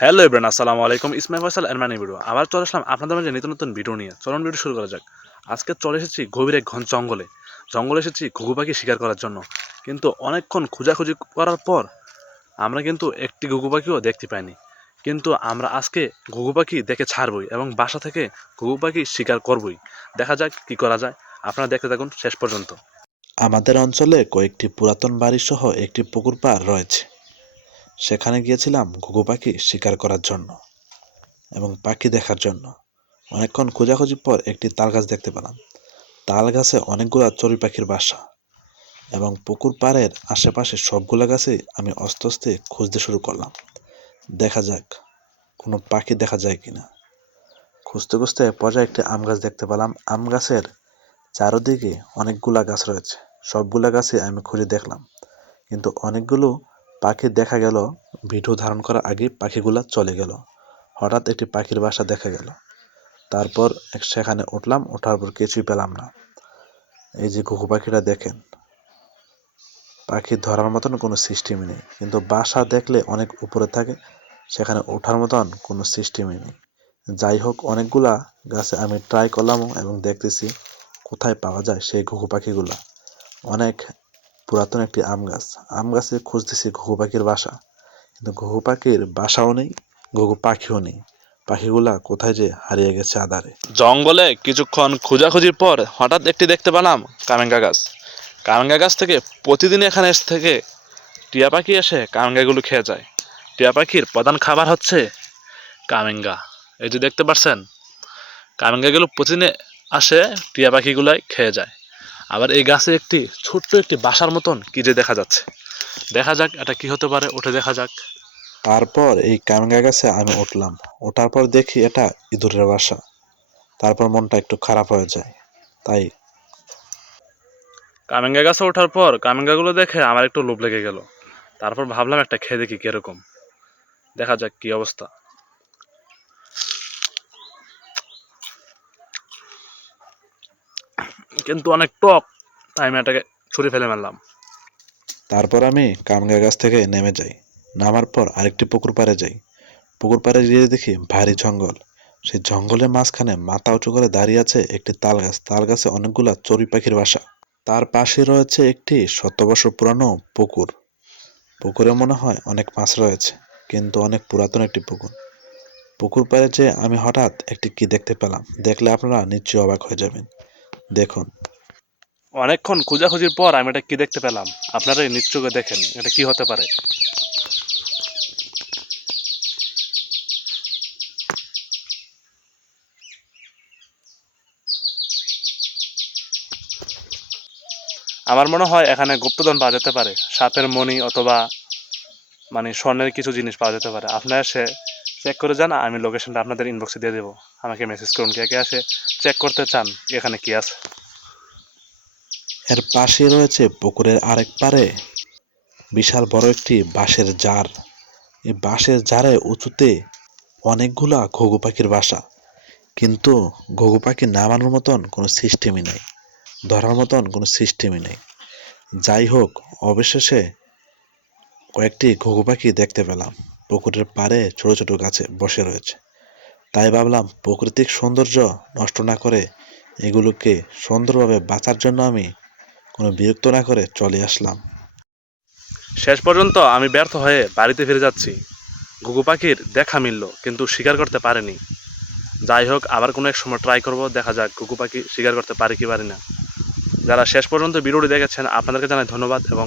Hello everyone, আসসালামু আলাইকুম। ইসমাইল ফয়সাল এর মানে ভিডিও আবার চলে আসলাম আপনাদের মাঝে নিত্য নতুন ভিডিও নিয়ে। চলুন ভিডিও শুরু করা যাক। আজকে চলে এসেছি গভীর এক ঘন জঙ্গলে এসেছি ঘুঘু পাখি শিকার করার জন্য। কিন্তু অনেকক্ষণ খোঁজাখুঁজি করার পর আমরা কিন্তু একটি ঘুঘু পাখিও দেখতে পাইনি। কিন্তু আমরা আজকে ঘুঘু পাখি দেখে ছাড়বই এবং বাসা থেকে ঘুঘু পাখি শিকার করবই। দেখা যাক কি করা যায়, আপনারা দেখতে থাকুন শেষ পর্যন্ত। আমাদের অঞ্চলে কয়েকটি পুরাতন বাড়ি সহ একটি পুকুর পাড় রয়েছে। সেখানে গিয়েছিলাম ঘুঘু পাখি শিকার করার জন্য এবং পাখি দেখার জন্য। অনেকক্ষণ খোঁজাখুঁজির পর একটি তাল গাছ দেখতে পেলাম। তাল গাছে অনেকগুলা চড়ুই পাখির বাসা এবং পুকুর পাড়ের আশেপাশে সবগুলো গাছে আমি আস্তে আস্তে খুঁজতে শুরু করলাম। দেখা যাক কোনো পাখি দেখা যায় কিনা। খুঁজতে খুঁজতে পর্যায়ে একটি আম গাছ দেখতে পেলাম। আম গাছের চারদিকে অনেকগুলা গাছ রয়েছে। সবগুলা গাছে আমি খুঁজে দেখলাম, কিন্তু অনেকগুলো পাখি দেখা গেল। ভিডিও ধারণ করার আগে পাখিগুলা চলে গেল। হঠাৎ একটি পাখির বাসা দেখা গেল। তারপর সেখানে উঠলাম, ওঠার পর কিছুই পেলাম না। এই যে ঘুঘু পাখিটা দেখেন, পাখি ধরার মতন কোনো সিস্টেমই নেই, কিন্তু বাসা দেখলে অনেক উপরে থাকে, সেখানে ওঠার মতন কোনো সিস্টেমই নেই। যাই হোক, অনেকগুলা গাছে আমি ট্রাই করলাম এবং দেখতেছি কোথায় পাওয়া যায় সেই ঘুঘু পাখিগুলা। অনেক পুরাতন একটি আম গাছে খুঁজতেছি ঘুঘু পাখির বাসা, কিন্তু ঘুঘু পাখির বাসাও নেই, ঘুঘু পাখিও নেই। পাখিগুলা কোথায় যে হারিয়ে গেছে আধারে। জঙ্গলে কিছুক্ষণ খোঁজাখুঁজির পর হঠাৎ একটি দেখতে পেলাম কামেঙ্গা গাছ। কামেঙ্গা গাছ থেকে প্রতিদিন এখানে থেকে টিয়া পাখি এসে কামেঙ্গাগুলো খেয়ে যায়। টিয়া পাখির প্রধান খাবার হচ্ছে কামেঙ্গা। এই যে দেখতে পাচ্ছেন, কামেঙ্গাগুলো প্রতিদিন আসে, টিয়া পাখিগুলাই খেয়ে যায়। আবার এই গাছে একটি ছোট্ট একটি বাসার মতন কি যে দেখা যাচ্ছে। দেখা যাক এটা কি হতে পারে, উঠে দেখা যাক। তারপর এই কামরাঙ্গা গাছে আমি উঠলাম। ওঠার পর দেখি এটা ইঁদুরের বাসা। তারপর মনটা একটু খারাপ হয়ে যায়। তাই কামেঙ্গা গাছে ওঠার পর কামেঙ্গাগুলো দেখে আমার একটু লোভ লেগে গেল। তারপর ভাবলাম একটা খেয়ে দেখি কিরকম, দেখা যাক কি অবস্থা। কিন্তু অনেক টক, তাই আমি এটাকে ছুরি ফেলে মারলাম। তারপর আমি কামরাঙ্গা গাছ থেকে নেমে যাই। নামার পর আরেকটি পুকুর পাড়ে যাই। পুকুর পাড়ে গিয়ে দেখি ভারী জঙ্গল। সেই জঙ্গলের মাঝখানে মাথা উঁচু করে দাঁড়িয়ে আছে একটি তাল গাছ। তাল গাছে অনেকগুলা চড়ুই পাখির বাসা। তার পাশে রয়েছে একটি 100 বছর পুরানো পুকুর। পুকুরে মনে হয় অনেক মাছ রয়েছে, কিন্তু অনেক পুরাতন একটি পুকুর। পুকুর পাড়ে যেয়ে আমি হঠাৎ একটি কি দেখতে পেলাম। দেখলে আপনারা নিশ্চয়ই অবাক হয়ে যাবেন। দেখুন। অনেকক্ষণ খোঁজাখুঁজির পর আমি এটা কি দেখতে পেলাম, আপনারা নিশ্চয়ই দেখেন এটা কি হতে পারে। আমার মনে হয় এখানে গুপ্তধন পাওয়া যেতে পারে, সাপের মণি অথবা স্বর্ণের কিছু জিনিস পাওয়া যেতে পারে। আপনারা সে চেক করে যান, আমি লোকেশনটা আপনাদের ইনবক্সে দিয়ে দেবো। আমাকে মেসেজ করুন কে কে আসে চেক করতে চান এখানে কি আছে। এর পাশে রয়েছে পুকুরের আরেক পারে বিশাল বড় একটি বাঁশের জার। এই বাঁশের জারে উঁচুতে অনেকগুলা ঘুঘু পাখির বাসা, কিন্তু ঘুঘু পাখি নামানোর মতন কোনো সিস্টেমই নেই, ধরার মতন কোনো সিস্টেমই নেই। যাই হোক, অবশেষে কয়েকটি ঘুঘু পাখি দেখতে পেলাম। পুকুরের পাড়ে ছোট ছোট গাছে বসে রয়েছে। তাই ভাবলাম প্রাকৃতিক সৌন্দর্য নষ্ট না করে এগুলোকে সুন্দরভাবে বাঁচার জন্য আমি কোনো বিরক্ত না করে চলে আসলাম। শেষ পর্যন্ত আমি ব্যর্থ হয়ে বাড়িতে ফিরে যাচ্ছি। ঘুঘু পাখির দেখা মিলল, কিন্তু শিকার করতে পারেনি। যাই হোক, আবার কোনো এক সময় ট্রাই করব, দেখা যাক ঘুঘু পাখি শিকার করতে পারি কি পারি না। যারা শেষ পর্যন্ত ভিডিওটি দেখেছেন আপনাদেরকে জানাই ধন্যবাদ এবং